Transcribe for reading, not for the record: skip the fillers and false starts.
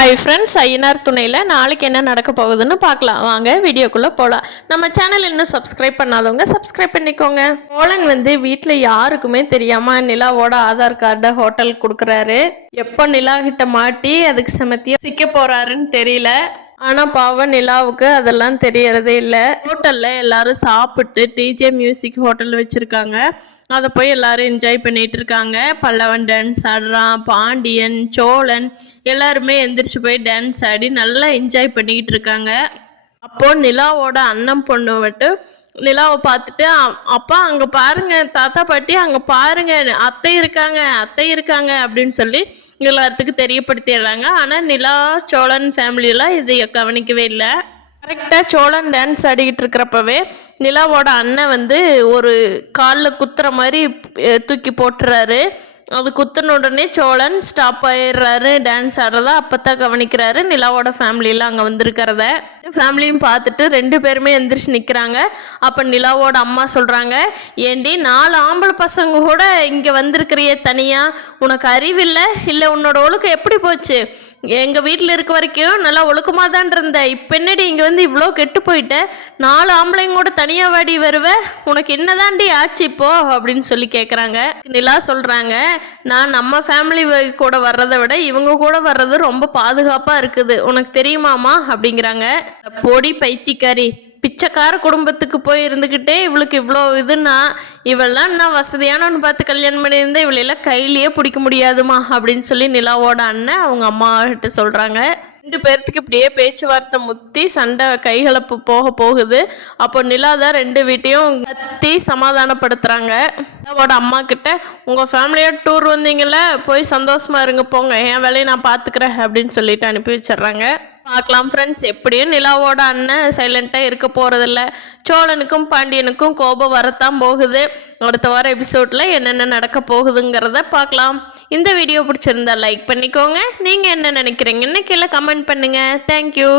Hi friends, Ayyanar துணையில் நாளைக்கு என்ன நடக்க போகுதுன்னு பார்க்கலாம். வாங்க வீடியோக்குள்ளே போகலாம். நம்ம சேனல் இன்னும் சப்ஸ்கிரைப் பண்ணாதவங்க சப்ஸ்கிரைப் பண்ணிக்கோங்க. சோழன் வீட்டில் யாருக்குமே தெரியாமல் நிலாவோட ஆதார் கார்டை ஹோட்டலுக்கு கொடுக்குறாரு. எப்போ நிலா கிட்ட மாட்டி அதுக்கு சமத்தியாக சிக்க போகிறாருன்னு தெரியல. ஆனால் பாவம் நிலாவுக்கு அதெல்லாம் தெரியறதே இல்லை. ஹோட்டலில் எல்லாரும் சாப்பிட்டு டிஜே மியூசிக் ஹோட்டல் வச்சுருக்காங்க. அதை போய் எல்லாரும் என்ஜாய் பண்ணிட்டு இருக்காங்க. பல்லவன் டான்ஸ் ஆடுறான், பாண்டியன், சோழன் எல்லாருமே எந்திரிச்சு போய் டான்ஸ் ஆடி நல்லா என்ஜாய் பண்ணிக்கிட்டு இருக்காங்க. அப்போது நிலாவோட அண்ணன் பொண்ணு நிலாவை பார்த்துட்டு, அப்பா அங்கே பாருங்க, தாத்தா பாட்டி அங்கே பாருங்க, அத்தை இருக்காங்க அப்படின்னு சொல்லி எல்லாத்துக்கும் தெரியப்படுத்திடுறாங்க. ஆனால் நிலா சோழன் ஃபேமிலியெல்லாம் இதை கவனிக்கவே இல்லை. கரெக்டாக சோழன் டான்ஸ் ஆடிக்கிட்டு இருக்கிறப்பவே நிலாவோட அண்ணன் ஒரு காலில் குத்துற மாதிரி தூக்கி போட்டுறாரு. அது குத்துன உடனே சோழன் ஸ்டாப் ஆயிடுறாரு டான்ஸ் ஆடுறதா. அப்போ தான் கவனிக்கிறாரு நிலாவோட ஃபேமிலியெல்லாம் அங்கே வந்திருக்கிறத. ஃபேமிலியும் பார்த்துட்டு 2 பேருமே எந்திரிச்சு நிற்கிறாங்க. அப்போ நிலாவோட அம்மா சொல்கிறாங்க, ஏண்டி 4 ஆம்பளை பசங்க கூட இங்கே வந்திருக்கிறிய தனியாக, உனக்கு அறிவில்லை இல்லை, உன்னோட ஒழுக்கம் எப்படி போச்சு? எங்கள் வீட்டில் இருக்க வரைக்கும் நல்லா ஒழுக்கமாக தான் இருந்த, இப்போ என்னடி இங்கே இவ்வளோ கெட்டு போயிட்ட, 4 ஆம்பளைங்க கூட தனியாக வாடி வருவ, உனக்கு என்னதாண்டி ஆச்சு இப்போ அப்படின்னு சொல்லி கேட்குறாங்க. நிலா சொல்கிறாங்க, நான் நம்ம ஃபேமிலி கூட வர்றதை விட இவங்க கூட வர்றது ரொம்ப பாதுகாப்பாக இருக்குது, உனக்கு தெரியுமாமா அப்படிங்கிறாங்க. பொடி பைத்தியக்காரி, பிச்சைக்கார குடும்பத்துக்கு போய் இருந்துக்கிட்டே இவளுக்கு இவ்வளோ இதுன்னா, இவெல்லாம் நான் வசதியானவன்னு பார்த்து கல்யாணம் பண்ணியிருந்தேன், இவளெல்லாம் கையிலேயே பிடிக்க முடியாதுமா அப்படின்னு சொல்லி நிலாவோட அண்ணன் அவங்க அம்மா கிட்ட சொல்கிறாங்க. 2 பேர்த்துக்கு இப்படியே பேச்சுவார்த்தை முத்தி சண்டை கைகலப்பு போகுது. அப்போ நிலா தான் 2 வீட்டையும் கத்தி சமாதானப்படுத்துகிறாங்க. நிலாவோட அம்மா கிட்ட, உங்கள் ஃபேமிலியோட டூர் வந்தீங்கல்ல, போய் சந்தோஷமா இருங்க, போங்க, என் வேலையை நான் பார்த்துக்கிறேன் அப்படின்னு சொல்லிட்டு அனுப்பி வச்சிடுறாங்க. பார்க்கலாம் ஃப்ரெண்ட்ஸ், எப்படியும் நிலாவோட அண்ணன் சைலண்ட்டாக இருக்க போகிறதில்ல. சோழனுக்கும் பாண்டியனுக்கும் கோபம் வரத்தான் போகுது. அடுத்த வார எபிசோடில் என்னென்ன நடக்க போகுதுங்கிறத பார்க்கலாம். இந்த வீடியோ பிடிச்சிருந்தா லைக் பண்ணிக்கோங்க. நீங்கள் என்ன நினைக்கிறீங்கன்னு கீழே கமெண்ட் பண்ணுங்கள். தேங்க்யூ.